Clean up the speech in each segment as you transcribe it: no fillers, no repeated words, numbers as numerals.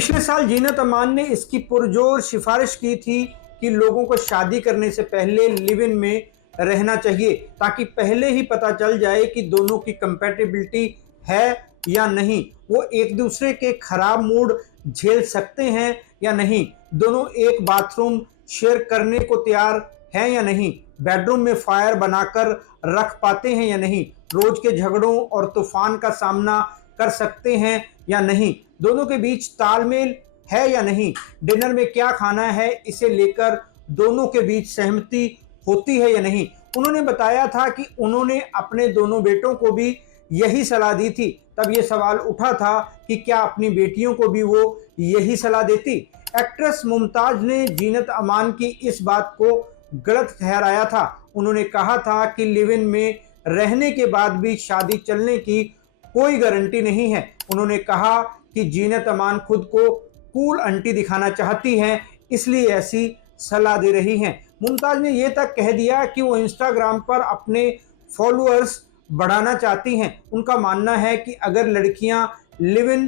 पिछले साल जीनत अमान ने इसकी पुरजोर सिफारिश की थी कि लोगों को शादी करने से पहले लिव इन में रहना चाहिए ताकि पहले ही पता चल जाए कि दोनों की कंपैटिबिलिटी है या नहीं, वो एक दूसरे के खराब मूड झेल सकते हैं या नहीं, दोनों एक बाथरूम शेयर करने को तैयार हैं या नहीं, बेडरूम में फायर बनाकर रख पाते हैं या नहीं, रोज के झगड़ों और तूफान का सामना कर सकते हैं या नहीं, दोनों के बीच तालमेल है या नहीं, डिनर में क्या खाना है इसे लेकर दोनों के बीच सहमति होती है या नहीं। उन्होंने बताया था कि उन्होंने अपने दोनों बेटों को भी यही सलाह दी थी। तब ये सवाल उठा था कि क्या अपनी बेटियों को भी वो यही सलाह देती। एक्ट्रेस मुमताज ने जीनत अमान की इस बात को गलत ठहराया था। उन्होंने कहा था कि लिव इन में रहने के बाद भी शादी चलने की कोई गारंटी नहीं है। उन्होंने कहा कि जीनत अमान खुद को कूल आंटी दिखाना चाहती हैं, इसलिए ऐसी सलाह दे रही हैं। मुमताज ने यह तक कह दिया कि वो इंस्टाग्राम पर अपने फॉलोअर्स बढ़ाना चाहती हैं। उनका मानना है कि अगर लड़कियां लिव इन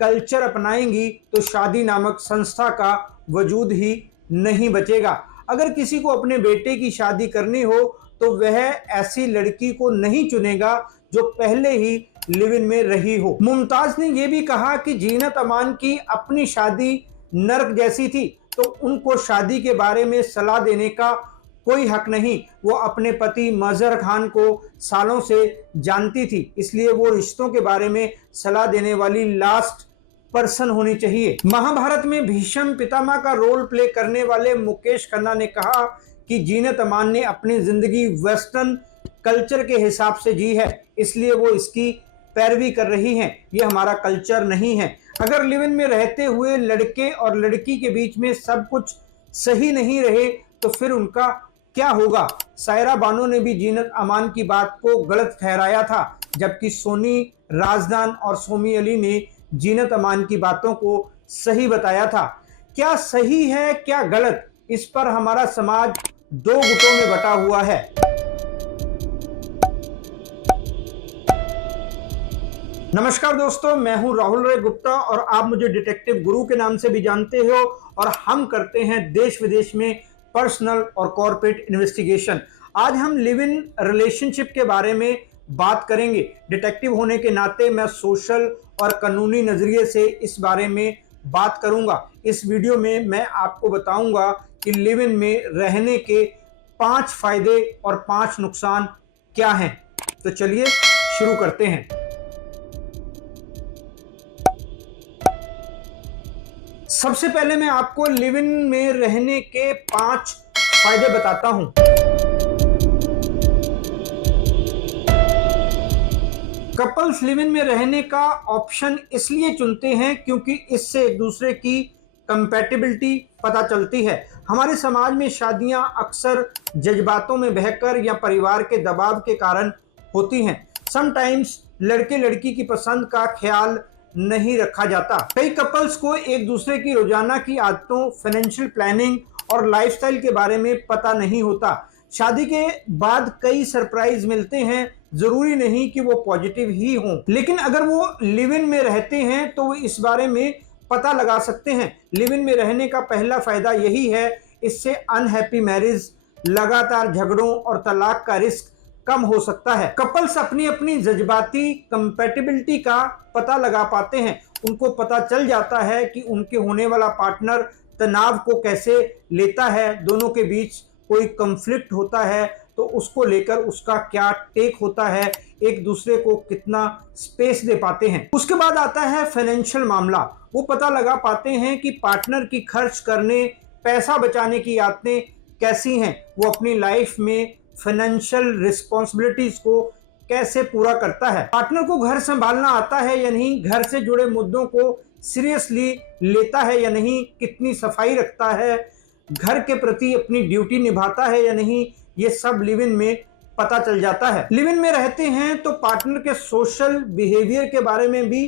कल्चर अपनाएंगी तो शादी नामक संस्था का वजूद ही नहीं बचेगा। अगर किसी को अपने बेटे की शादी करनी हो तो वह ऐसी लड़की को नहीं चुनेगा जो पहले ही लिव इन में रही हो। मुमताज ने यह भी कहा कि जीनत अमान की अपनी शादी नर्क जैसी थी, तो उनको शादी के बारे में सलाह देने का कोई हक नहीं। वो अपने पति मजहर खान को सालों से जानती थी, इसलिए वो रिश्तों के बारे में सलाह देने वाली लास्ट पर्सन होनी चाहिए। महाभारत में भीष्म पितामह का रोल प्ले करने वाले मुकेश खन्ना ने कहा कि जीनत अमान ने अपनी जिंदगी वेस्टर्न कल्चर के हिसाब से जी है, इसलिए वो इसकी पैरवी कर रही हैं। ये हमारा कल्चर नहीं है। अगर लिव इन में रहते हुए लड़के और लड़की के बीच में सब कुछ सही नहीं रहे तो फिर उनका क्या होगा। सायरा बानो ने भी जीनत अमान की बात को गलत ठहराया था, जबकि सोनी राजदान और सोमी अली ने जीनत अमान की बातों को सही बताया था। क्या सही है क्या गलत, इस पर हमारा समाज दो गुटों में बटा हुआ है। नमस्कार दोस्तों, मैं हूं राहुल राय गुप्ता और आप मुझे डिटेक्टिव गुरु के नाम से भी जानते हो और हम करते हैं देश विदेश में पर्सनल और कॉर्पोरेट इन्वेस्टिगेशन। आज हम लिव इन रिलेशनशिप के बारे में बात करेंगे। डिटेक्टिव होने के नाते मैं सोशल और कानूनी नजरिए से इस बारे में बात करूंगा। इस वीडियो में मैं आपको बताऊंगा कि लिव इन में रहने के 5 फायदे और 5 नुकसान क्या हैं। तो चलिए शुरू करते हैं। सबसे पहले मैं आपको लिव इन में रहने के 5 फायदे बताता हूं। कपल्स लिव इन में रहने का ऑप्शन इसलिए चुनते हैं क्योंकि इससे एक दूसरे की कंपैटिबिलिटी पता चलती है। हमारे समाज में शादियां अक्सर जज्बातों में बहकर या परिवार के दबाव के कारण होती हैं। समटाइम्स लड़के लड़की की पसंद का ख्याल नहीं रखा जाता। कई कपल्स को एक दूसरे की रोजाना की आदतों, फाइनेंशियल प्लानिंग और लाइफस्टाइल के बारे में पता नहीं होता। शादी के बाद कई सरप्राइज मिलते हैं, जरूरी नहीं कि वो पॉजिटिव ही हों, लेकिन अगर वो लिव इन में रहते हैं तो वो इस बारे में पता लगा सकते हैं। लिव इन में रहने का पहला फायदा यही है, इससे अनहैप्पी मैरिज, लगातार झगड़ों और तलाक का रिस्क कम हो सकता है। कपल्स अपनी अपनी जज्बाती कंपैटिबिलिटी का पता लगा पाते हैं। उनको पता चल जाता है कि उनके होने वाला पार्टनर तनाव को कैसे लेता है, दोनों के बीच कोई कंफ्लिक्ट होता है तो उसको लेकर उसका क्या टेक होता है, एक दूसरे को कितना स्पेस दे पाते हैं। उसके बाद आता है फाइनेंशियल मामला। वो पता लगा पाते हैं कि पार्टनर की खर्च करने, पैसा बचाने की आदतें कैसी हैं, वो अपनी लाइफ में फाइनेंशियल रिस्पॉन्सिबिलिटीज को कैसे पूरा करता है, पार्टनर को घर संभालना आता है या नहीं, घर से जुड़े मुद्दों को सीरियसली लेता है या नहीं, कितनी सफाई रखता है, घर के प्रति अपनी ड्यूटी निभाता है या नहीं, ये सब लिव इन में पता चल जाता है। लिव इन में रहते हैं तो पार्टनर के सोशल बिहेवियर के बारे में भी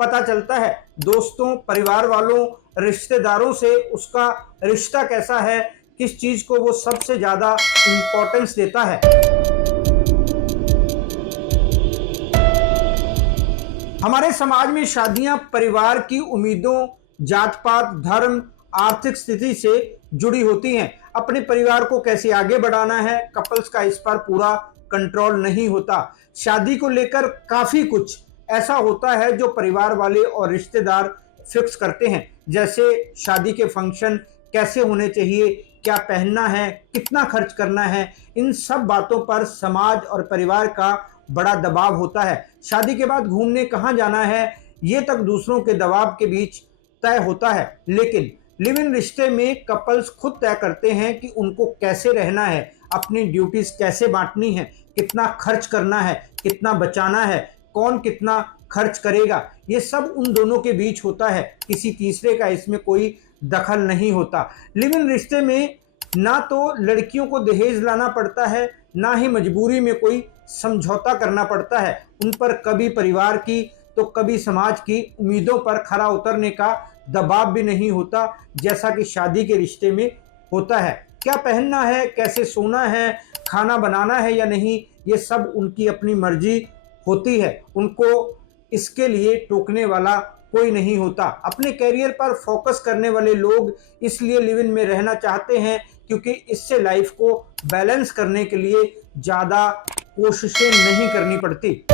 पता चलता है। दोस्तों, परिवार वालों, रिश्तेदारों से उसका रिश्ता कैसा है, किस चीज को वो सबसे ज्यादा इंपॉर्टेंस देता है। हमारे समाज में शादियां परिवार की उम्मीदों जात पात, धर्म, आर्थिक स्थिति से जुड़ी होती हैं। अपने परिवार को कैसे आगे बढ़ाना है, कपल्स का इस पर पूरा कंट्रोल नहीं होता। शादी को लेकर काफी कुछ ऐसा होता है जो परिवार वाले और रिश्तेदार फिक्स करते हैं, जैसे शादी के फंक्शन कैसे होने चाहिए, क्या पहनना है, कितना खर्च करना है। इन सब बातों पर समाज और परिवार का बड़ा दबाव होता है। शादी के बाद घूमने कहाँ जाना है, ये तक दूसरों के दबाव के बीच तय होता है। लेकिन लिव इन रिश्ते में कपल्स खुद तय करते हैं कि उनको कैसे रहना है, अपनी ड्यूटीज कैसे बांटनी है, कितना खर्च करना है, कितना बचाना है, कौन कितना खर्च करेगा। ये सब उन दोनों के बीच होता है, किसी तीसरे का इसमें कोई दखल नहीं होता। लिव इन रिश्ते में ना तो लड़कियों को दहेज लाना पड़ता है, ना ही मजबूरी में कोई समझौता करना पड़ता है। उन पर कभी परिवार की तो कभी समाज की उम्मीदों पर खरा उतरने का दबाव भी नहीं होता, जैसा कि शादी के रिश्ते में होता है। क्या पहनना है, कैसे सोना है, खाना बनाना है या नहीं, ये सब उनकी अपनी मर्जी होती है। उनको इसके लिए टोकने वाला कोई नहीं होता। अपने करियर पर फोकस करने वाले लोग इसलिए लिव इन में रहना चाहते हैं, क्योंकि इससे लाइफ को बैलेंस करने के लिए ज़्यादा कोशिशें नहीं करनी पड़ती।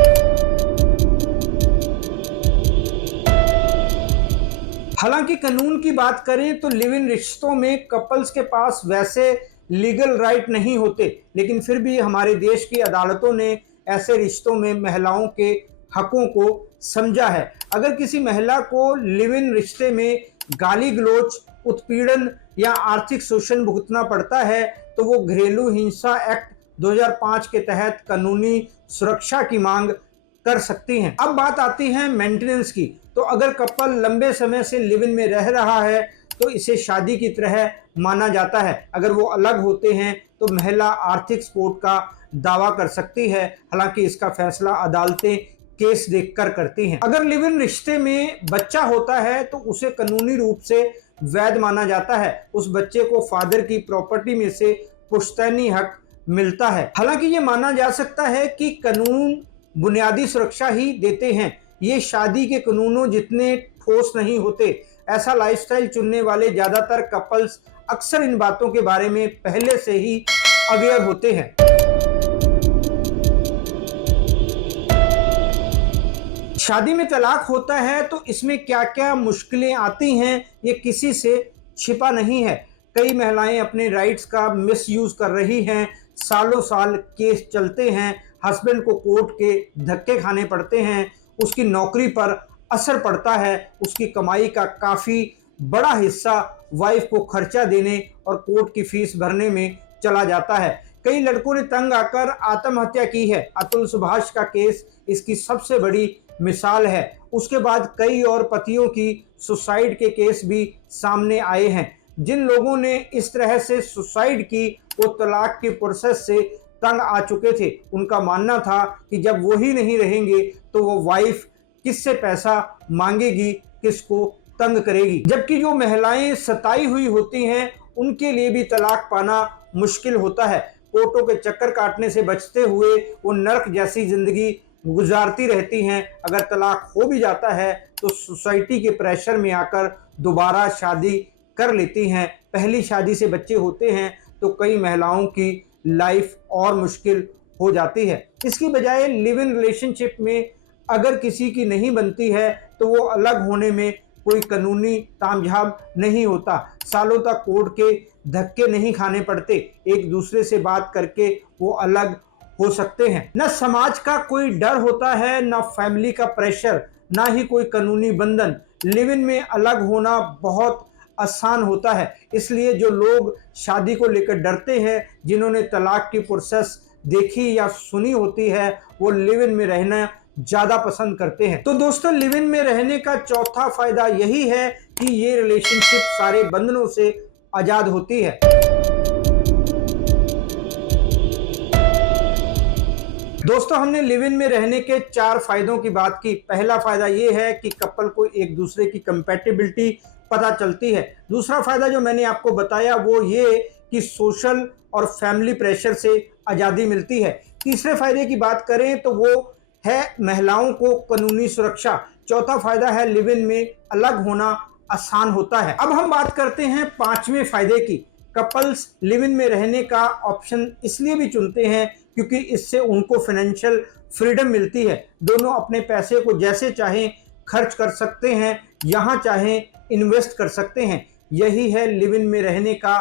हालांकि कानून की बात करें तो लिव इन रिश्तों में कपल्स के पास वैसे लीगल राइट नहीं होते, लेकिन फिर भी हमारे देश की अदालतों ने ऐसे रिश्तों में महिलाओं के हकों को समझा है। अगर किसी महिला को लिव इन रिश्ते में गाली गलौज, उत्पीड़न या आर्थिक शोषण भुगतना पड़ता है, तो वो घरेलू हिंसा एक्ट 2005 के तहत कानूनी सुरक्षा की मांग कर सकती हैं। अब बात आती है मेंटेनेंस की। तो अगर कपल लंबे समय से लिव इन में रह रहा है तो इसे शादी की तरह माना जाता है। अगर वो अलग होते हैं तो महिला आर्थिक सपोर्ट का दावा कर सकती है, हालांकि इसका फैसला अदालतें केस देखकर करती हैं। अगर लिव इन रिश्ते में बच्चा होता है तो उसे कानूनी रूप से वैध माना जाता है। उस बच्चे को फादर की प्रॉपर्टी में से पुश्तैनी हक मिलता है। हालांकि ये माना जा सकता है कि कानून बुनियादी सुरक्षा ही देते हैं, ये शादी के कानूनों जितने ठोस नहीं होते। ऐसा लाइफस्टाइल चुनने वाले ज्यादातर कपल्स अक्सर इन बातों के बारे में पहले से ही अवेयर होते हैं। शादी में तलाक होता है तो इसमें क्या क्या मुश्किलें आती हैं, ये किसी से छिपा नहीं है। कई महिलाएं अपने राइट्स का मिसयूज कर रही हैं, सालों साल केस चलते हैं, हस्बैंड को कोर्ट के धक्के खाने पड़ते हैं, उसकी नौकरी पर असर पड़ता है, उसकी कमाई का काफ़ी बड़ा हिस्सा वाइफ को खर्चा देने और कोर्ट की फीस भरने में चला जाता है। कई लड़कों ने तंग आकर आत्महत्या की है। अतुल सुभाष का केस इसकी सबसे बड़ी मिसाल है। उसके बाद कई और पतियों की सुसाइड के केस भी सामने आए हैं। जिन लोगों ने इस तरह से सुसाइड की वो तलाक के प्रोसेस से तंग आ चुके थे। उनका मानना था कि जब वो ही नहीं रहेंगे तो वो वाइफ किससे पैसा मांगेगी, किसको तंग करेगी। जबकि जो महिलाएं सताई हुई होती हैं उनके लिए भी तलाक पाना मुश्किल होता है। कोर्टों के चक्कर काटने से बचते हुए वो नर्क जैसी जिंदगी गुजारती रहती हैं। अगर तलाक हो भी जाता है तो सोसाइटी के प्रेशर में आकर दोबारा शादी कर लेती हैं। पहली शादी से बच्चे होते हैं तो कई महिलाओं की लाइफ और मुश्किल हो जाती है। इसकी बजाय लिव इन रिलेशनशिप में अगर किसी की नहीं बनती है तो वो अलग होने में कोई कानूनी तामझाम नहीं होता। सालों तक कोर्ट के धक्के नहीं खाने पड़ते, एक दूसरे से बात करके वो अलग हो सकते हैं। न समाज का कोई डर होता है, न फैमिली का प्रेशर, ना ही कोई कानूनी बंधन। लिव इन में अलग होना बहुत आसान होता है। इसलिए जो लोग शादी को लेकर डरते हैं, जिन्होंने तलाक की प्रोसेस देखी या सुनी होती है, वो लिव इन में रहना ज्यादा पसंद करते हैं। तो दोस्तों, लिव इन में रहने का चौथा फायदा यही है कि ये रिलेशनशिप सारे बंधनों से आजाद होती है। दोस्तों, हमने लिव इन में रहने के 4 फायदों की बात की। पहला फायदा ये है कि कपल को एक दूसरे की कंपैटिबिलिटी पता चलती है। दूसरा फायदा जो मैंने आपको बताया वो ये कि सोशल और फैमिली प्रेशर से आज़ादी मिलती है। तीसरे फायदे की बात करें तो वो है महिलाओं को कानूनी सुरक्षा। चौथा फायदा है लिव इन में अलग होना आसान होता है। अब हम बात करते हैं पांचवें फायदे की। कपल्स लिव इन में रहने का ऑप्शन इसलिए भी चुनते हैं क्योंकि इससे उनको फाइनेंशियल फ्रीडम मिलती है। दोनों अपने पैसे को जैसे चाहें खर्च कर सकते हैं, यहां चाहें इन्वेस्ट कर सकते हैं। यही है लिव इन में रहने का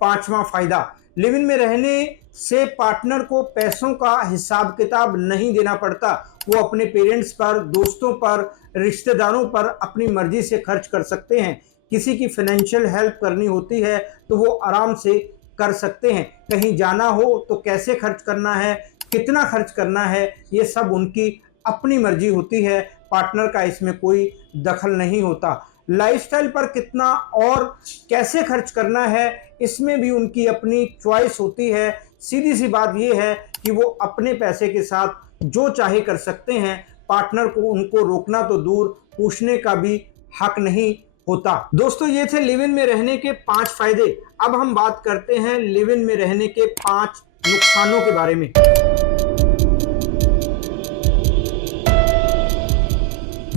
पांचवा फायदा। लिव इन में रहने से पार्टनर को पैसों का हिसाब किताब नहीं देना पड़ता। वो अपने पेरेंट्स पर, दोस्तों पर, रिश्तेदारों पर अपनी मर्जी से खर्च कर सकते हैं। किसी की फाइनेंशियल हेल्प करनी होती है तो वो आराम से कर सकते हैं। कहीं जाना हो तो कैसे खर्च करना है, कितना खर्च करना है, ये सब उनकी अपनी मर्जी होती है। पार्टनर का इसमें कोई दखल नहीं होता। लाइफस्टाइल पर कितना और कैसे खर्च करना है, इसमें भी उनकी अपनी चॉइस होती है। सीधी सी बात यह है कि वो अपने पैसे के साथ जो चाहे कर सकते हैं। पार्टनर को उनको रोकना तो दूर, पूछने का भी हक नहीं होता। दोस्तों, ये थे लिव इन में रहने के 5 फायदे। अब हम बात करते हैं लिव इन में रहने के 5 नुकसानों के बारे में।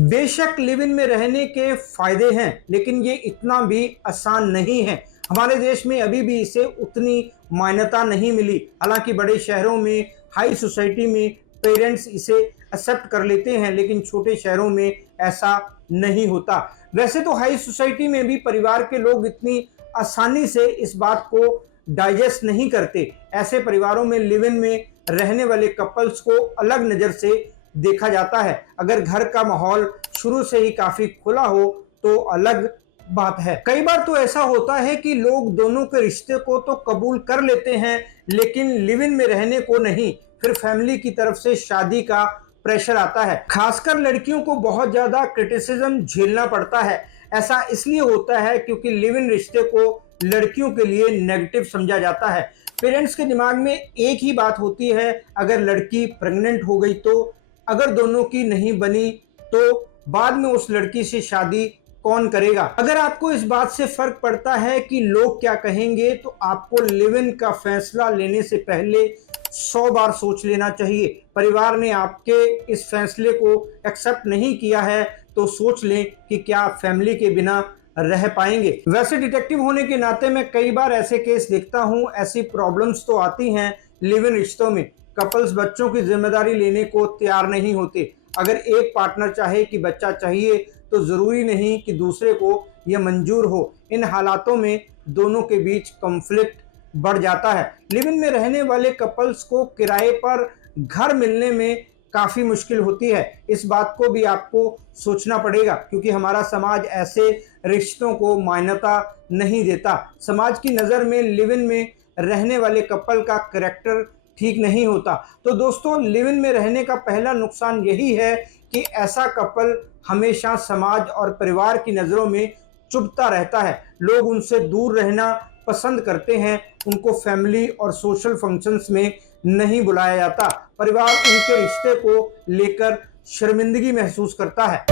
बेशक लिव इन में रहने के फायदे हैं, लेकिन ये इतना भी आसान नहीं है। हमारे देश में अभी भी इसे उतनी मान्यता नहीं मिली। हालांकि बड़े शहरों में, हाई सोसाइटी में पेरेंट्स इसे एक्सेप्ट कर लेते हैं, लेकिन छोटे शहरों में ऐसा नहीं होता। वैसे तो हाई सोसाइटी में भी परिवार के लोग इतनी आसानी से इस बात को डाइजेस्ट नहीं करते। ऐसे परिवारों में लिव इन में रहने वाले कपल्स को अलग नज़र से देखा जाता है। अगर घर का माहौल शुरू से ही काफी खुला हो तो अलग बात है। कई बार तो ऐसा होता है कि लोग दोनों के रिश्ते को तो कबूल कर लेते हैं, लेकिन लिव इन में रहने को नहीं। फिर फैमिली की तरफ से शादी का प्रेशर आता है। खासकर लड़कियों को बहुत ज्यादा क्रिटिसिज्म झेलना पड़ता है। ऐसा इसलिए होता है क्योंकि लिव इन रिश्ते को लड़कियों के लिए नेगेटिव समझा जाता है। पेरेंट्स के दिमाग में एक ही बात होती है, अगर लड़की प्रेग्नेंट हो गई तो, अगर दोनों की नहीं बनी तो बाद में उस लड़की से शादी कौन करेगा। अगर आपको इस बात से फर्क पड़ता है कि लोग क्या कहेंगे, तो आपको लिव इन का फैसला लेने से पहले 100 बार सोच लेना चाहिए। परिवार ने आपके इस फैसले को एक्सेप्ट नहीं किया है तो सोच लें कि क्या आप फैमिली के बिना रह पाएंगे। वैसे डिटेक्टिव होने के नाते मैं कई बार ऐसे केस देखता हूं। ऐसी प्रॉब्लम्स तो आती हैं लिव इन रिश्तों में। कपल्स बच्चों की जिम्मेदारी लेने को तैयार नहीं होते। अगर एक पार्टनर चाहे कि बच्चा चाहिए तो जरूरी नहीं कि दूसरे को यह मंजूर हो। इन हालातों में दोनों के बीच कॉन्फ्लिक्ट बढ़ जाता है। लिव इन में रहने वाले कपल्स को किराए पर घर मिलने में काफी मुश्किल होती है। इस बात को भी आपको सोचना पड़ेगा क्योंकि हमारा समाज ऐसे रिश्तों को मान्यता नहीं देता। समाज की नज़र में लिव इन में रहने वाले कपल का कैरेक्टर ठीक नहीं होता। तो दोस्तों, लिव इन में रहने का पहला नुकसान यही है कि ऐसा कपल हमेशा समाज और परिवार की नज़रों में चुभता रहता है। लोग उनसे दूर रहना पसंद करते हैं। उनको फैमिली और सोशल फंक्शंस में नहीं बुलाया जाता। परिवार उनके रिश्ते को लेकर शर्मिंदगी महसूस करता है।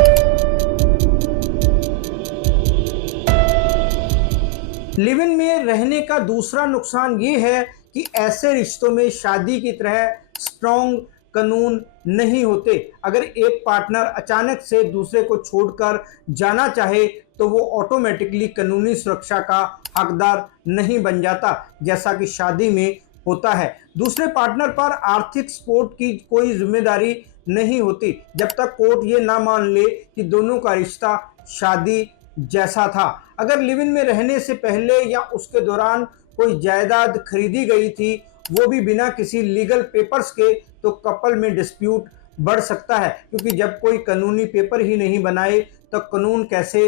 लिव इन में रहने का दूसरा नुकसान ये है कि ऐसे रिश्तों में शादी की तरह स्ट्रॉन्ग कानून नहीं होते। अगर एक पार्टनर अचानक से दूसरे को छोड़कर जाना चाहे तो वो ऑटोमेटिकली कानूनी सुरक्षा का हकदार नहीं बन जाता, जैसा कि शादी में होता है। दूसरे पार्टनर पर आर्थिक सपोर्ट की कोई जिम्मेदारी नहीं होती जब तक कोर्ट ये ना मान ले कि दोनों का रिश्ता शादी जैसा था। अगर लिव इन में रहने से पहले या उसके दौरान कोई जायदाद खरीदी गई थी, वो भी बिना किसी लीगल पेपर्स के, तो कपल में डिस्प्यूट बढ़ सकता है क्योंकि जब कोई कानूनी पेपर ही नहीं बनाए तो कानून कैसे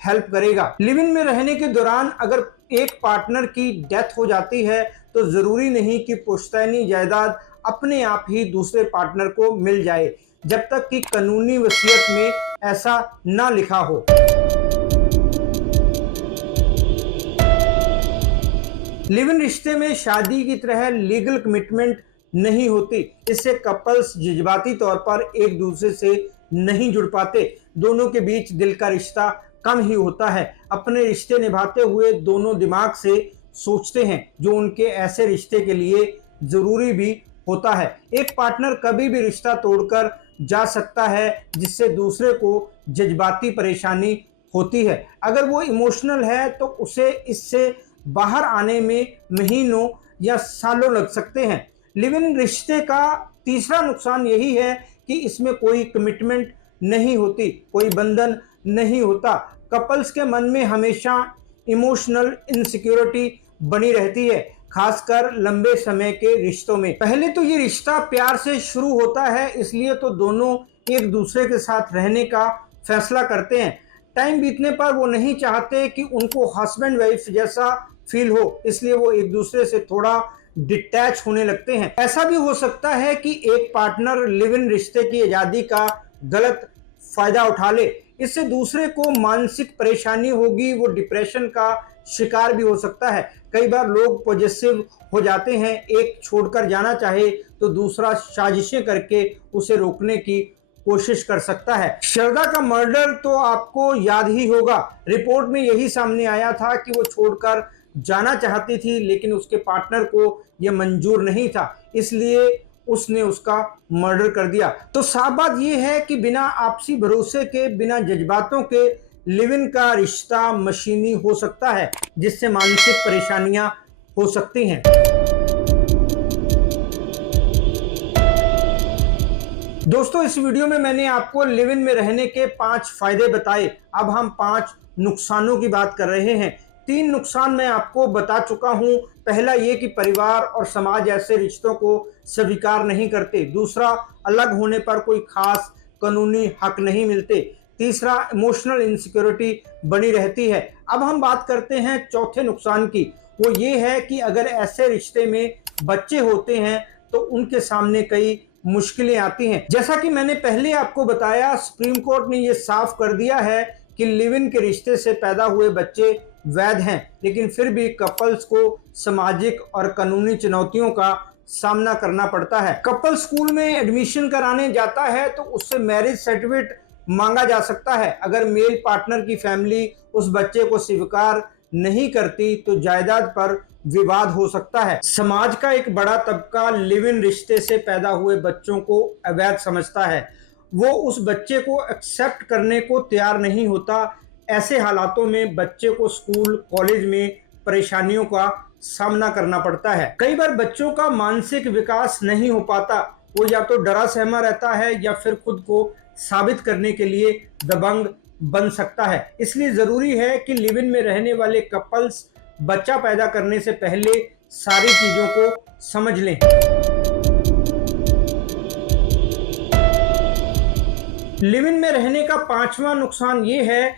हेल्प करेगा। लिव इन में रहने के दौरान अगर एक पार्टनर की डेथ हो जाती है तो जरूरी नहीं कि पुश्तैनी जायदाद अपने आप ही दूसरे पार्टनर को मिल जाए, जब तक कि कानूनी वसीयत में ऐसा ना लिखा हो। लिव इन रिश्ते में शादी की तरह लीगल कमिटमेंट नहीं होती। इससे कपल्स जज्बाती तौर पर एक दूसरे से नहीं जुड़ पाते। दोनों के बीच दिल का रिश्ता कम ही होता है। अपने रिश्ते निभाते हुए दोनों दिमाग से सोचते हैं, जो उनके ऐसे रिश्ते के लिए जरूरी भी होता है। एक पार्टनर कभी भी रिश्ता तोड़कर जा सकता है, जिससे दूसरे को जज्बाती परेशानी होती है। अगर वो इमोशनल है तो उसे इससे बाहर आने में महीनों या सालों लग सकते हैं। लिव इन रिश्ते का तीसरा नुकसान यही है कि इसमें कोई कमिटमेंट नहीं होती, कोई बंधन नहीं होता। कपल्स के मन में हमेशा इमोशनल इनसिक्योरिटी बनी रहती है, खासकर लंबे समय के रिश्तों में। पहले तो ये रिश्ता प्यार से शुरू होता है, इसलिए तो दोनों एक दूसरे के साथ रहने का फैसला करते हैं। टाइम बीतने पर वो नहीं चाहते कि उनको हस्बैंड वाइफ जैसा फील हो, इसलिए वो एक दूसरे से थोड़ा डिटैच होने लगते हैं। ऐसा भी हो सकता है कि एक पार्टनर लिव इन रिश्ते की आजादी का गलत फायदा उठा ले, इससे दूसरे को मानसिक परेशानी होगी, वो डिप्रेशन का शिकार भी हो सकता है। कई बार लोग पॉजेसिव हो जाते हैं, एक छोड़कर जाना चाहे तो दूसरा साजिशें करके उसे रोकने की कोशिश कर सकता है। श्रद्धा का मर्डर तो आपको याद ही होगा। रिपोर्ट में यही सामने आया था कि वो छोड़कर जाना चाहती थी, लेकिन उसके पार्टनर को यह मंजूर नहीं था, इसलिए उसने उसका मर्डर कर दिया। तो साफ बात यह है कि बिना आपसी भरोसे के, बिना जज्बातों के लिव इन का रिश्ता मशीनी हो सकता है, जिससे मानसिक परेशानियां हो सकती हैं। दोस्तों, इस वीडियो में मैंने आपको लिव इन में रहने के 5 फायदे बताए। अब हम 5 नुकसानों की बात कर रहे हैं। 3 नुकसान मैं आपको बता चुका हूं। पहला ये कि परिवार और समाज ऐसे रिश्तों को स्वीकार नहीं करते। दूसरा, अलग होने पर कोई खास कानूनी हक नहीं मिलते। तीसरा, इमोशनल इनसिक्योरिटी बनी रहती है। अब हम बात करते हैं चौथे नुकसान की। वो ये है कि अगर ऐसे रिश्ते में बच्चे होते हैं तो उनके सामने कई मुश्किलें आती हैं। जैसा कि मैंने पहले आपको बताया, सुप्रीम कोर्ट ने यह साफ कर दिया है कि लिव इन के रिश्ते से पैदा हुए बच्चे वैध हैं, लेकिन फिर भी कपल्स को सामाजिक और कानूनी चुनौतियों का सामना करना पड़ता है। कपल स्कूल में एडमिशन कराने जाता है तो उससे मैरिज सर्टिफिकेट मांगा जा सकता है। अगर मेल पार्टनर की फैमिली उस बच्चे को स्वीकार नहीं करती तो जायदाद पर विवाद हो सकता है। समाज का एक बड़ा तबका लिव इन रिश्ते से पैदा हुए बच्चों को अवैध समझता है। वो उस बच्चे को एक्सेप्ट करने को तैयार नहीं होता। ऐसे हालातों में बच्चे को स्कूल, कॉलेज में परेशानियों का सामना करना पड़ता है। कई बार बच्चों का मानसिक विकास नहीं हो पाता। वो या तो डरा सहमा रहता है या फिर खुद को साबित करने के लिए दबंग बन सकता है। इसलिए जरूरी है कि लिव इन में रहने वाले कपल्स बच्चा पैदा करने से पहले सारी चीजों को समझ लें। लिव इन में रहने का 5वां नुकसान ये है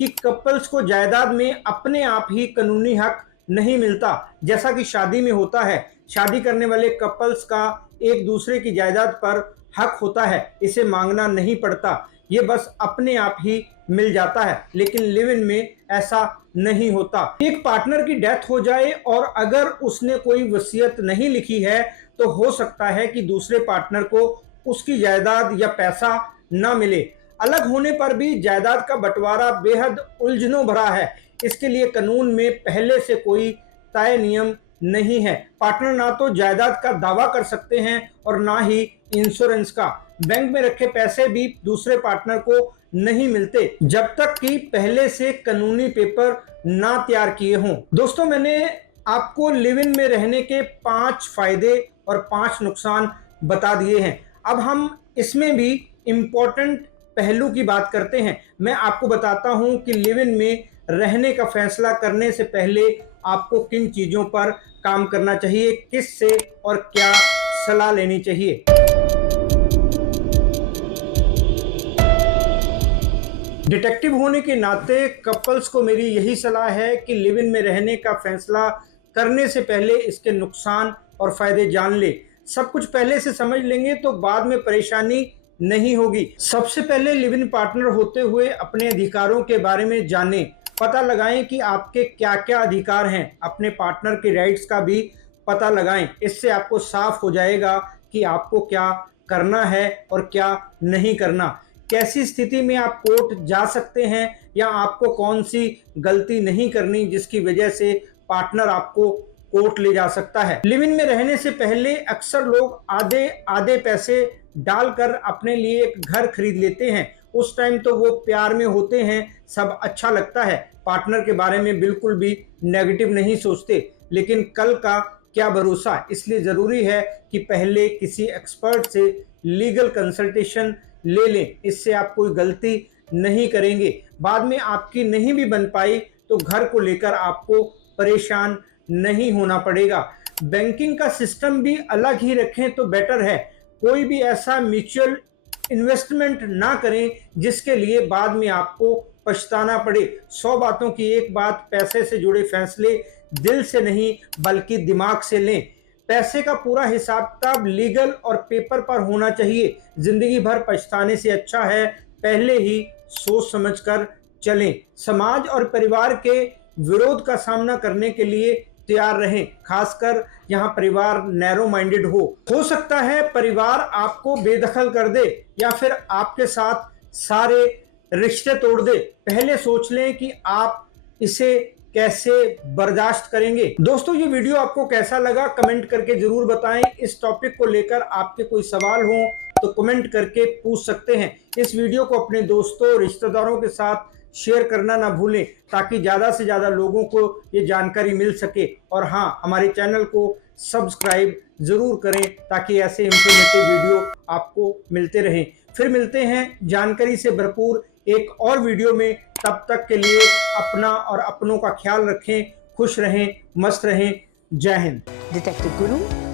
कि कपल्स को जायदाद में अपने आप ही कानूनी हक नहीं मिलता, जैसा कि शादी में होता है। शादी करने वाले कपल्स का एक दूसरे की जायदाद पर हक होता है, इसे मांगना नहीं पड़ता, ये बस अपने आप ही मिल जाता है। लेकिन लिव इन में ऐसा नहीं होता। एक पार्टनर की डेथ हो जाए और अगर उसने कोई वसीयत नहीं लिखी है तो हो सकता है कि दूसरे पार्टनर को उसकी जायदाद या पैसा ना मिले। अलग होने पर भी जायदाद का बंटवारा बेहद उलझनों भरा है। इसके लिए कानून में पहले से कोई तय नियम नहीं है। पार्टनर ना तो जायदाद का दावा कर सकते हैं और ना ही इंश्योरेंस का। बैंक में रखे पैसे भी दूसरे पार्टनर को नहीं मिलते जब तक कि पहले से कानूनी पेपर ना तैयार किए हों। दोस्तों, मैंने आपको लिव इन में रहने के 5 फायदे और 5 नुकसान बता दिए हैं। अब हम इसमें भी इम्पोर्टेंट पहलू की बात करते हैं। मैं आपको बताता हूं कि लिव इन में रहने का फैसला करने से पहले आपको किन चीजों पर काम करना चाहिए, किससे और क्या सलाह लेनी चाहिए। डिटेक्टिव होने के नाते कपल्स को मेरी यही सलाह है कि लिव इन में रहने का फैसला करने से पहले इसके नुकसान और फायदे जान ले। सब कुछ पहले से समझ लेंगे तो बाद में परेशानी नहीं होगी। सबसे पहले लिव इन पार्टनर होते हुए अपने अधिकारों के बारे में जानें। पता लगाएं कि आपके क्या क्या अधिकार हैं। अपने पार्टनर के राइट्स का भी पता लगाएं। इससे आपको साफ हो जाएगा कि आपको क्या करना है और क्या नहीं करना। कैसी स्थिति में आप कोर्ट जा सकते हैं या आपको कौन सी गलती नहीं करनी जिसकी वजह से पार्टनर आपको कोर्ट ले जा सकता है। लिव इन में रहने से पहले अक्सर लोग आधे पैसे डालकर अपने लिए एक घर खरीद लेते हैं। उस टाइम तो वो प्यार में होते हैं, सब अच्छा लगता है, पार्टनर के बारे में बिल्कुल भी नेगेटिव नहीं सोचते, लेकिन कल का क्या भरोसा। इसलिए ज़रूरी है कि पहले किसी एक्सपर्ट से लीगल कंसल्टेशन ले लें, इससे आप कोई गलती नहीं करेंगे। बाद में आपकी नहीं भी बन पाई तो घर को लेकर आपको परेशान नहीं होना पड़ेगा। बैंकिंग का सिस्टम भी अलग ही रखें तो बेटर है। कोई भी ऐसा म्यूचुअल इन्वेस्टमेंट ना करें जिसके लिए बाद में आपको पछताना पड़े। 100 बातों की एक बात, पैसे से जुड़े फैसले दिल से नहीं बल्कि दिमाग से लें। पैसे का पूरा हिसाब किताब लीगल और पेपर पर होना चाहिए। जिंदगी भर पछताने से अच्छा है पहले ही सोच समझकर चलें। समाज और परिवार के विरोध का सामना करने के लिए तैयार रहें, खासकर यहाँ परिवार नैरो माइंडेड हो सकता है परिवार आपको बेदखल कर दे या फिर आपके साथ सारे रिश्ते तोड़ दे। पहले सोच लें कि आप इसे कैसे बर्दाश्त करेंगे। दोस्तों, ये वीडियो आपको कैसा लगा कमेंट करके जरूर बताएं। इस टॉपिक को लेकर आपके कोई सवाल हो तो कमेंट करके पूछ सकते हैं। इस वीडियो को अपने दोस्तों रिश्तेदारों के साथ शेयर करना ना भूलें ताकि ज़्यादा से ज़्यादा लोगों को ये जानकारी मिल सके। और हाँ, हमारे चैनल को सब्सक्राइब ज़रूर करें ताकि ऐसे इंफॉर्मेटिव वीडियो आपको मिलते रहें। फिर मिलते हैं जानकारी से भरपूर एक और वीडियो में। तब तक के लिए अपना और अपनों का ख्याल रखें, खुश रहें, मस्त रहें। जय हिंद। डिटेक्टिव गुरु